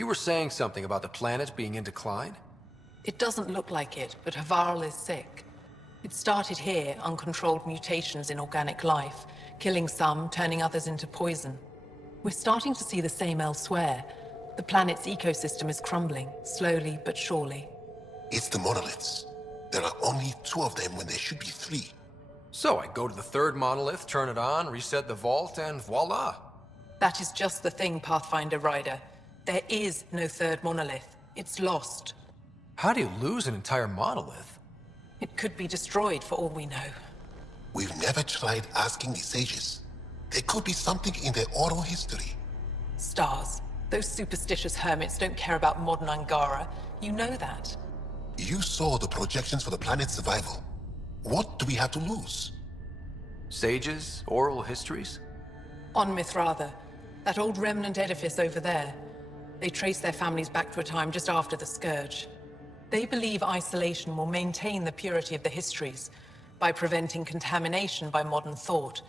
You were saying something about the planet being in decline? It doesn't look like it, but Havarl is sick. It started here, uncontrolled mutations in organic life, killing some, turning others into poison. We're starting to see the same elsewhere. The planet's ecosystem is crumbling, slowly but surely. It's the monoliths. There are only 2 of them when there should be 3. So I go to the 3rd monolith, turn it on, reset the vault, and voila. That is just the thing, Pathfinder Rider. There is no 3rd monolith. It's lost. How do you lose an entire monolith? It could be destroyed for all we know. We've never tried asking the sages. There could be something in their oral history. Stars. Those superstitious hermits don't care about modern Angara. You know that. You saw the projections for the planet's survival. What do we have to lose? Sages? Oral histories? On Mithratha, that old remnant edifice over there. They trace their families back to a time just after the Scourge. They believe isolation will maintain the purity of the histories by preventing contamination by modern thought.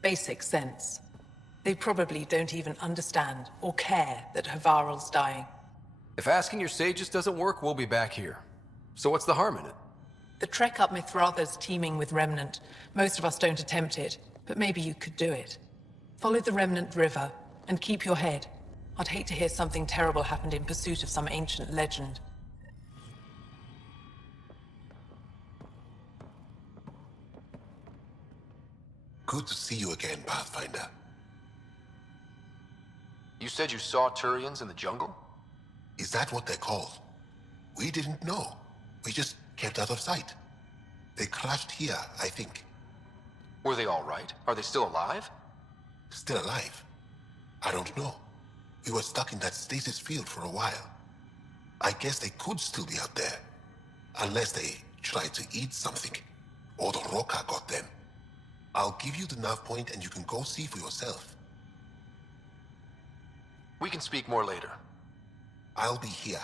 Basic sense. They probably don't even understand or care that Havarl's dying. If asking your sages doesn't work, we'll be back here. So what's the harm in it? The trek up Mithratha's teeming with Remnant. Most of us don't attempt it, but maybe you could do it. Follow the Remnant River, and keep your head. I'd hate to hear something terrible happened in pursuit of some ancient legend. Good to see you again, Pathfinder. You said you saw Turians in the jungle? Is that what they're called? We didn't know. We just kept out of sight. They crashed here, I think. Were they all right? Are they still alive? Still alive? I don't know. We were stuck in that stasis field for a while. I guess they could still be out there. Unless they tried to eat something. Or the Roca got them. I'll give you the nav point and you can go see for yourself. We can speak more later. I'll be here.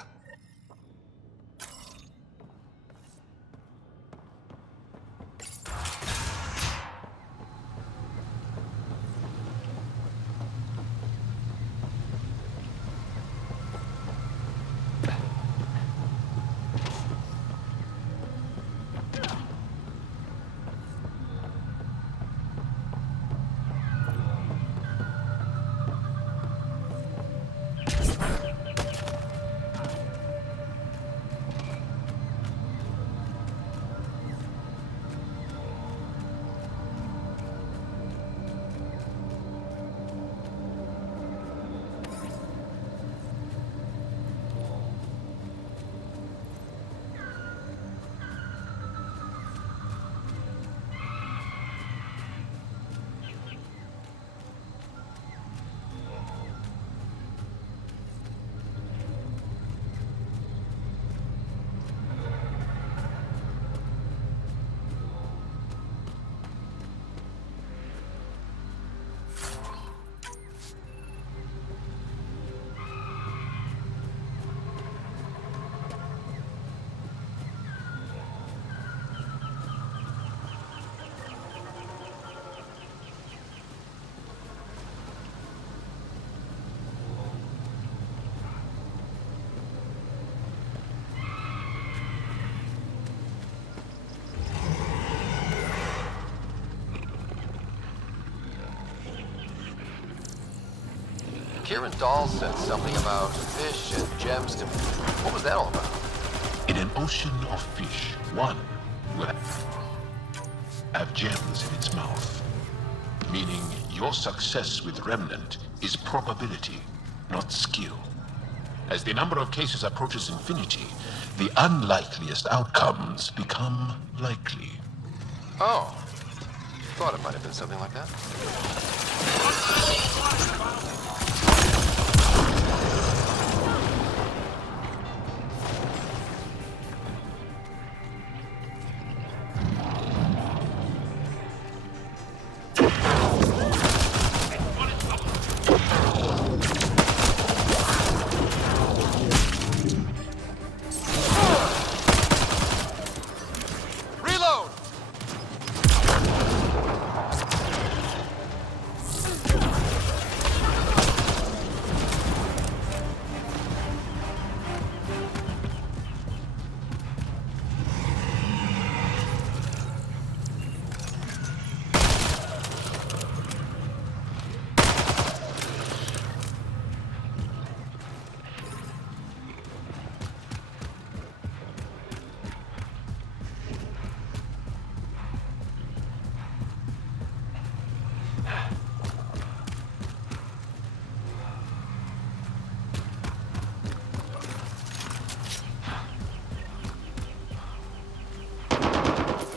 Kieran Dahl said something about fish and gems to me. What was that all about? In an ocean of fish, one will have gems in its mouth. Meaning your success with Remnant is probability, not skill. As the number of cases approaches infinity, the unlikeliest outcomes become likely. Oh. Thought it might have been something like that.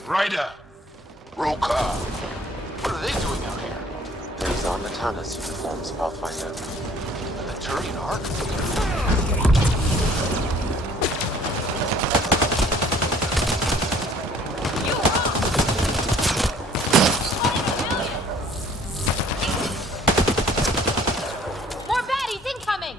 Ryder! Roka! What are they doing out here? Those are Natanus uniforms, Pathfinder. The Turian Ark? More baddies incoming!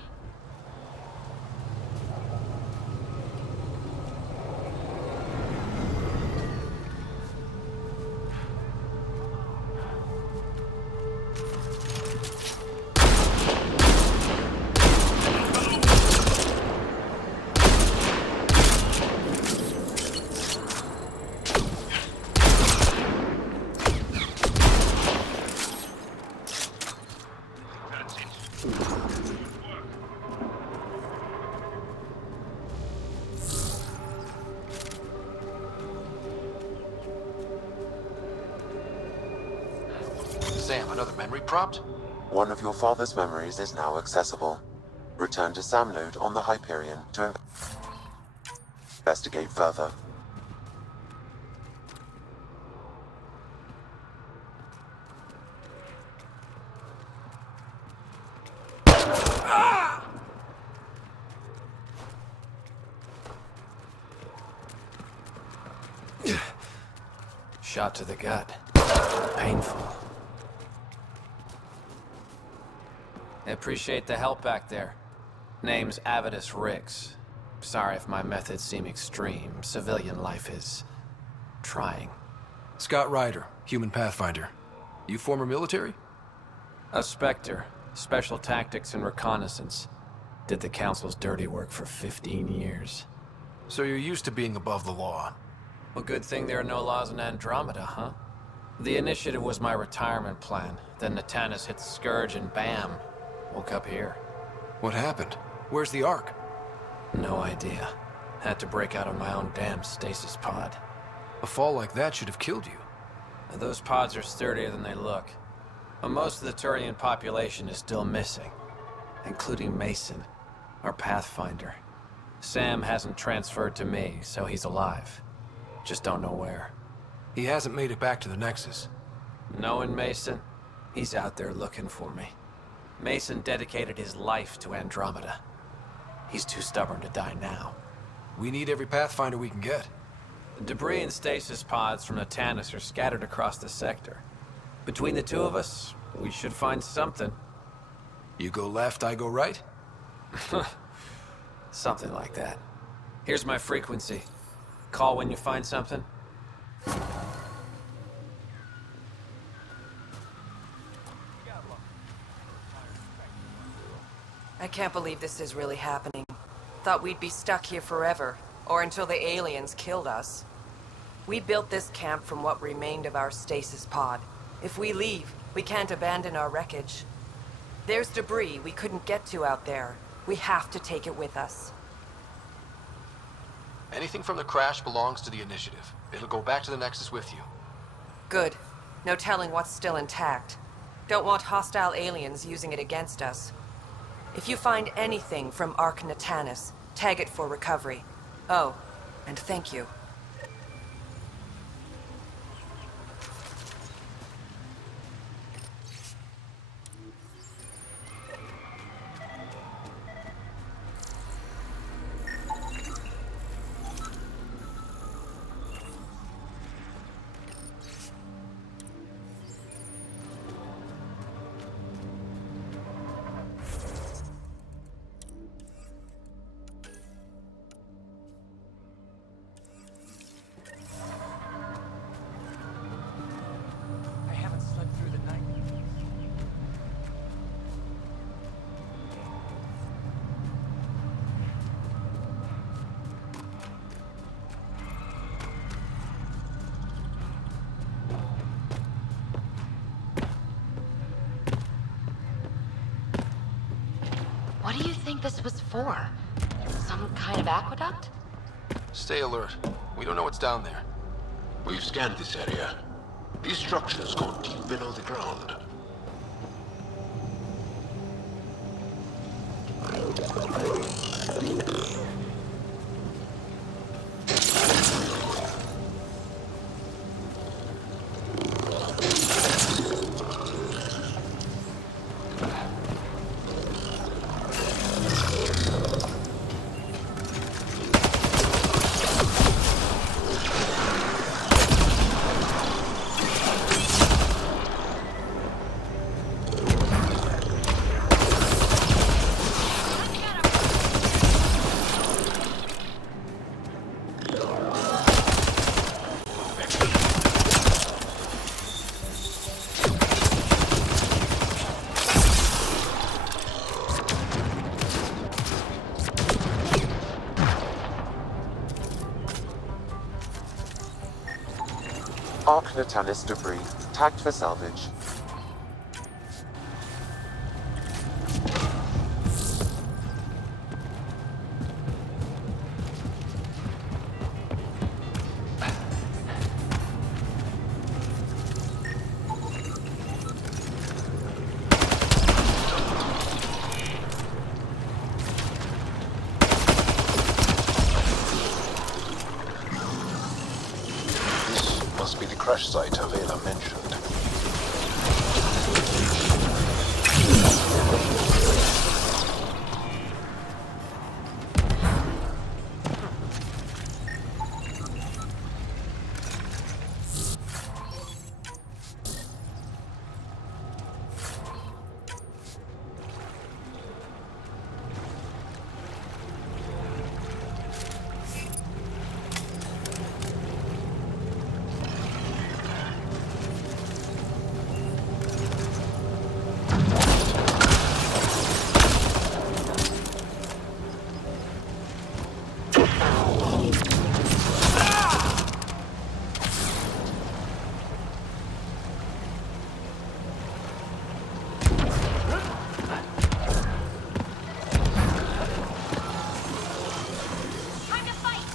Sam, another memory prompt? One of your father's memories is now accessible. Return to Sam node on the Hyperion to investigate further. Shot to the gut. Painful. I appreciate the help back there. Name's Avidus Rix. Sorry if my methods seem extreme. Civilian life is trying. Scott Ryder, human pathfinder. You former military? A Spectre. Special tactics and reconnaissance. Did the Council's dirty work for 15 years. So you're used to being above the law. Well, good thing there are no laws in Andromeda, huh? The initiative was my retirement plan. Then Natanus hit the Scourge and bam, woke up here. What happened? Where's the Ark? No idea. Had to break out of my own damn stasis pod. A fall like that should have killed you. Those pods are sturdier than they look. But most of the Turian population is still missing, including Mason, our Pathfinder. Sam hasn't transferred to me, so he's alive. Just don't know where. He hasn't made it back to the Nexus. Knowing Mason, he's out there looking for me. Mason dedicated his life to Andromeda. He's too stubborn to die now. We need every Pathfinder we can get. The debris and stasis pods from Natanus are scattered across the sector. Between the two of us, we should find something. You go left, I go right? Something like that. Here's my frequency. Call when you find something. I can't believe this is really happening. Thought we'd be stuck here forever, or until the aliens killed us. We built this camp from what remained of our stasis pod. If we leave, we can't abandon our wreckage. There's debris we couldn't get to out there. We have to take it with us. Anything from the crash belongs to the initiative. It'll go back to the Nexus with you. Good. No telling what's still intact. Don't want hostile aliens using it against us. If you find anything from Ark Natanus, tag it for recovery. Oh, and thank you. What do you think this was for? Some kind of aqueduct? Stay alert. We don't know what's down there. We've scanned this area. These structures go deep below the ground. Arc Natalis debris, tagged for salvage. This must be the crash site Avela mentioned. Time to fight!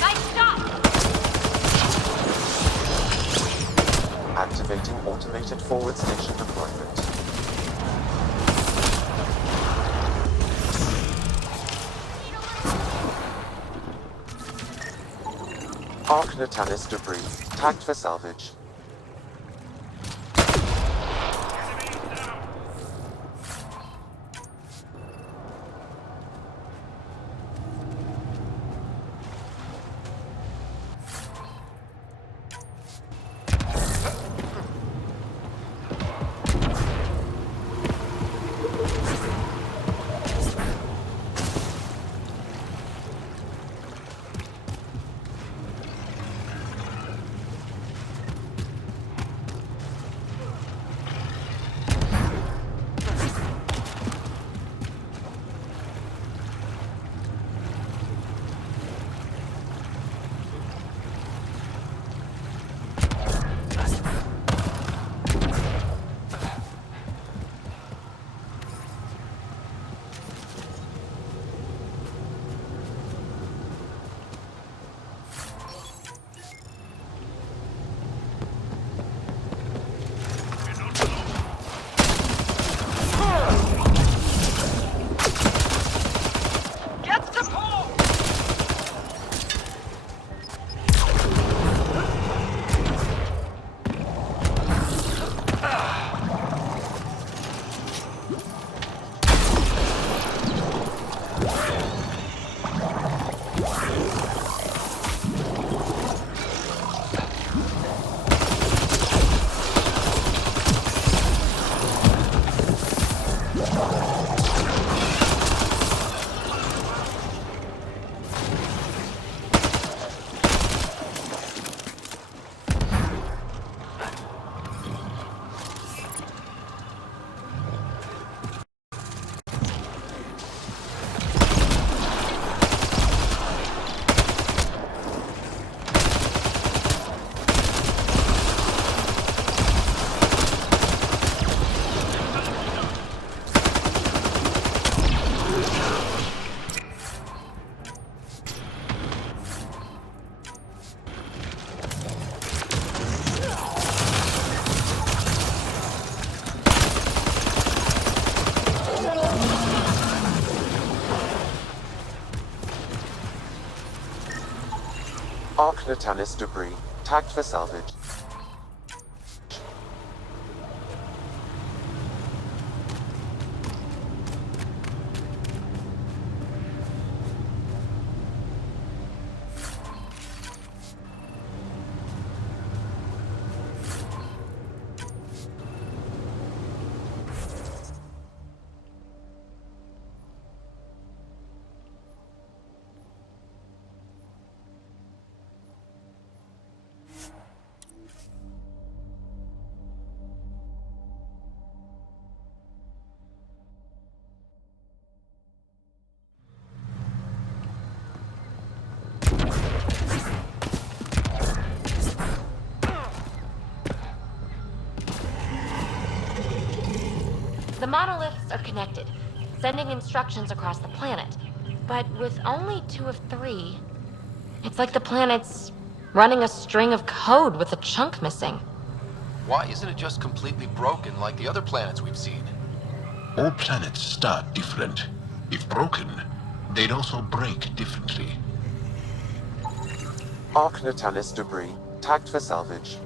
Nice shot! Activating automated forward station deployment. Arc Natalis debris, tagged for salvage. Arc Natalis debris, tagged for salvage. The monoliths are connected, sending instructions across the planet. But with only 2 of 3, it's like the planet's running a string of code with a chunk missing. Why isn't it just completely broken like the other planets we've seen? All planets start different. If broken, they'd also break differently. Arc Natalis debris, tagged for salvage.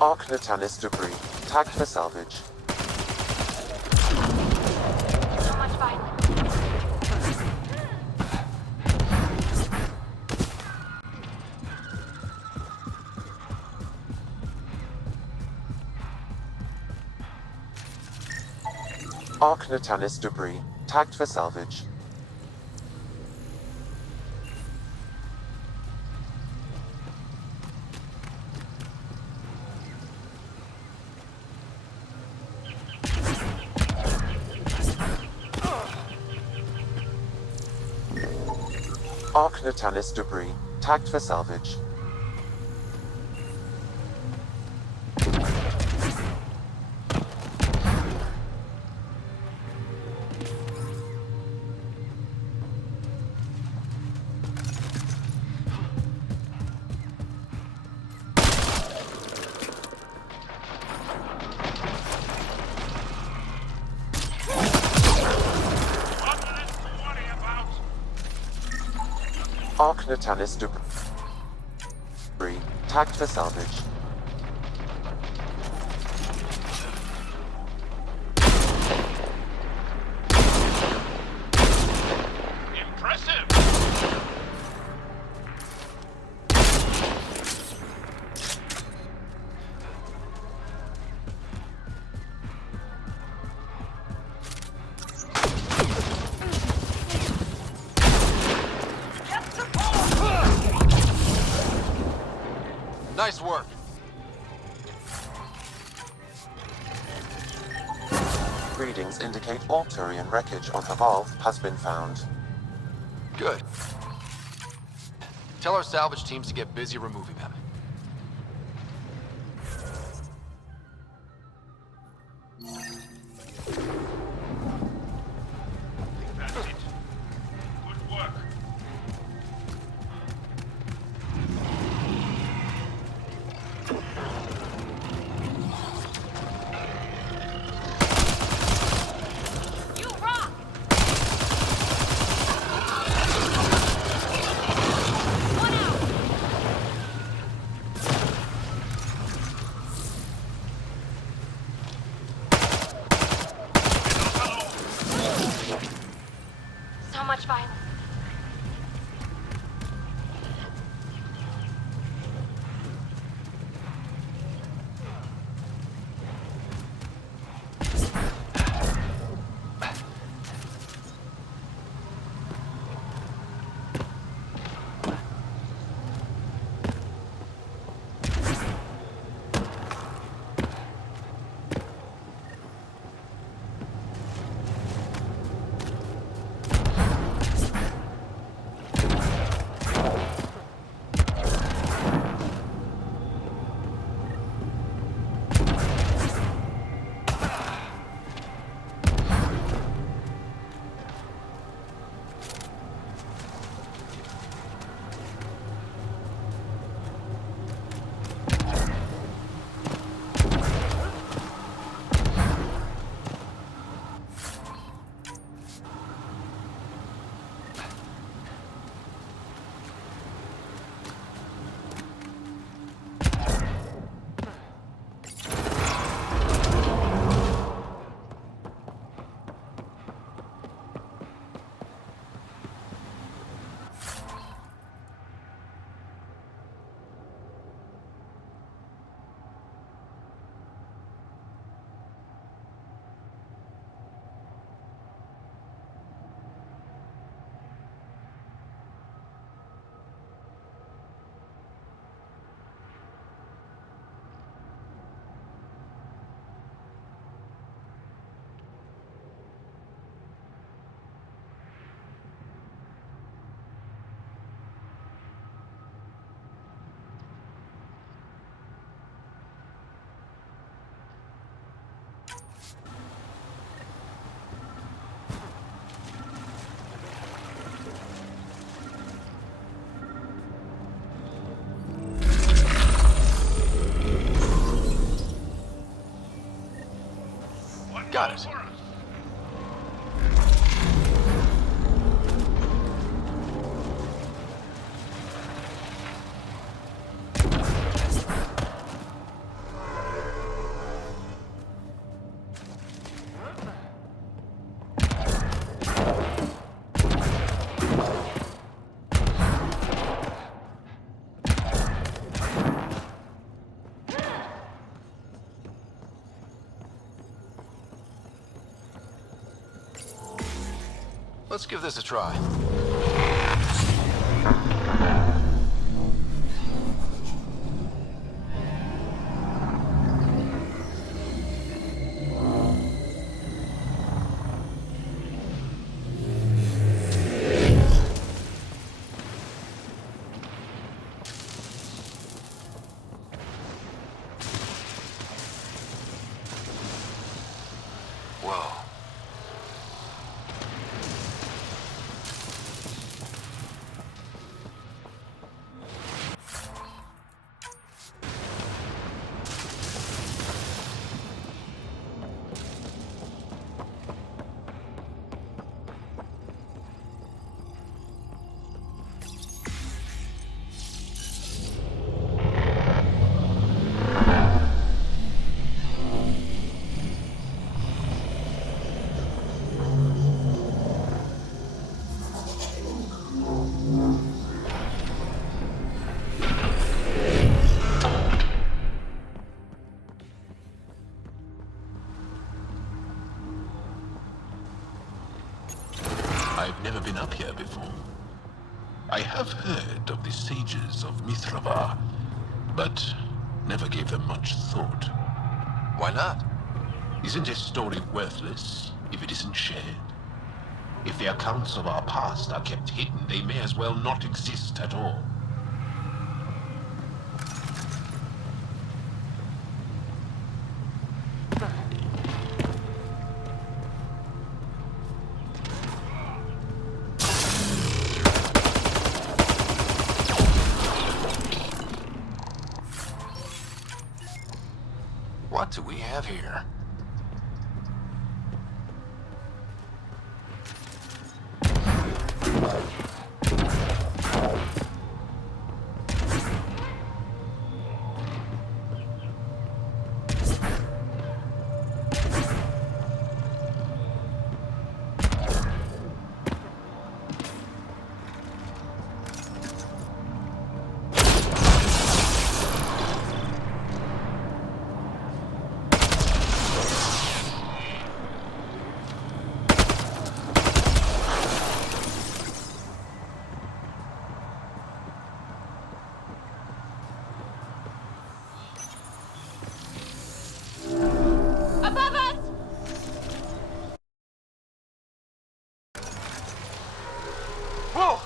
Arc Natalis debris, tagged for salvage. So much violence. Arc Natalis debris, tagged for salvage. Arc Natalis debris, tagged for salvage. Arc Natalis debris, tagged for salvage. Impressive! Nice work. Readings indicate all Turian wreckage on the valve has been found. Good. Tell our salvage teams to get busy removing them. That's it. Good work. You rock! One out! got it. Let's give this a try. Whoa. I've never been up here before. I have heard of the sages of Mithravar, but never gave them much thought. Why not? Isn't a story worthless if it isn't shared? If the accounts of our past are kept hidden, they may as well not exist at all. What do we have here? Above us! Whoa!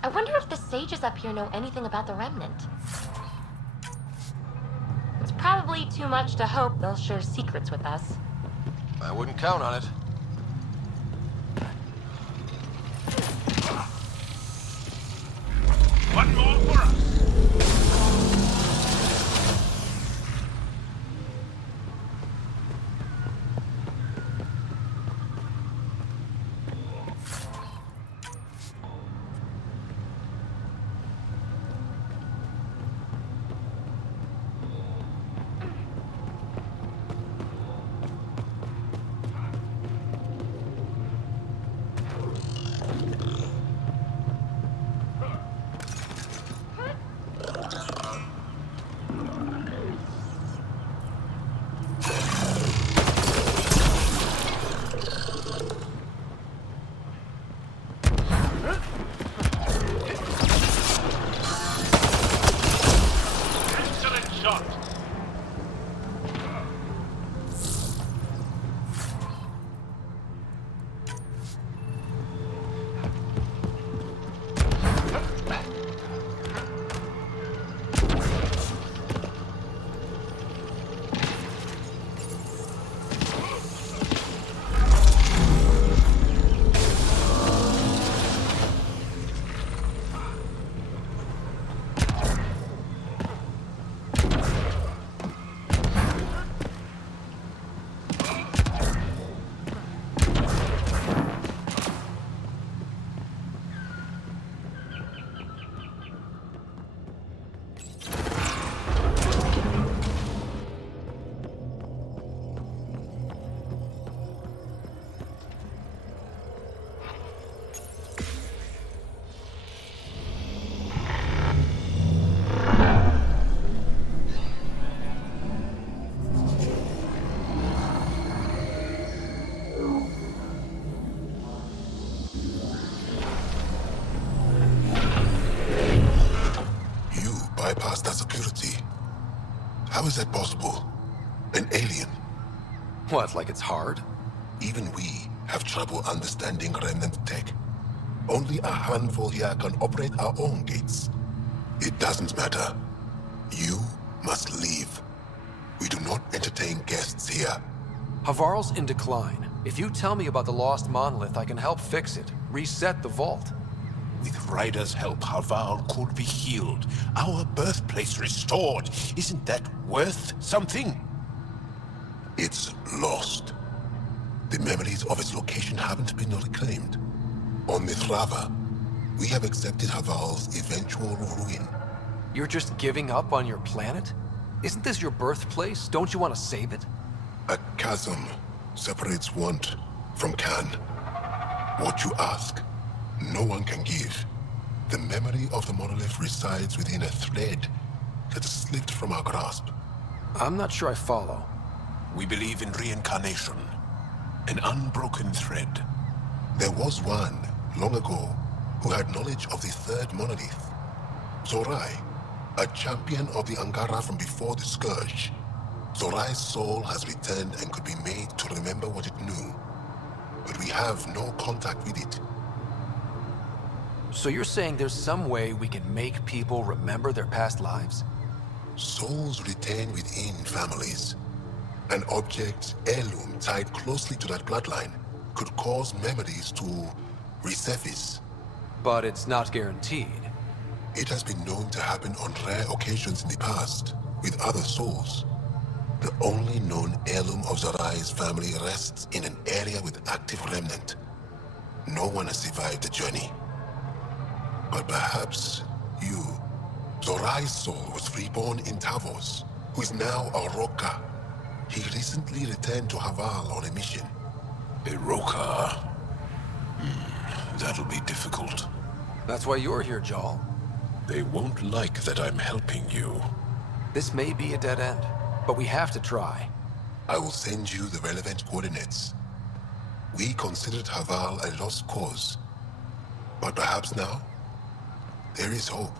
I wonder if the sages up here know anything about the Remnant. It's probably too much to hope they'll share secrets with us. I wouldn't count on it. One more for us! purity. How is that possible? An alien? What, like it's hard? Even we have trouble understanding remnant tech. Only a handful here can operate our own gates. It doesn't matter. You must leave. We do not entertain guests here. Havarl's in decline. If you tell me about the lost monolith, I can help fix it. Reset the vault. With Ryder's help, Haval could be healed. Our birthplace restored. Isn't that worth something? It's lost. The memories of its location haven't been reclaimed. On Mithrava, we have accepted Haval's eventual ruin. You're just giving up on your planet? Isn't this your birthplace? Don't you want to save it? A chasm separates want from can. What you ask, no one can give. The memory of the monolith resides within a thread that slipped from our grasp. I'm not sure I follow. We believe in reincarnation. An unbroken thread. There was one, long ago, who had knowledge of the third monolith. Zorai, a champion of the Angara from before the Scourge. Zorai's soul has returned and could be made to remember what it knew. But we have no contact with it. So you're saying there's some way we can make people remember their past lives? Souls retain within families. An object, heirloom, tied closely to that bloodline could cause memories to resurface. But it's not guaranteed. It has been known to happen on rare occasions in the past, with other souls. The only known heirloom of Zorai's family rests in an area with active remnant. No one has survived the journey. But perhaps you. Zorai's soul was reborn in Tavos, who is now a Roka. He recently returned to Haval on a mission. A Roka. That'll be difficult. That's why you're here, Jarl. They won't like that I'm helping you. This may be a dead end, but we have to try. I will send you the relevant coordinates. We considered Haval a lost cause. But perhaps now, there is hope.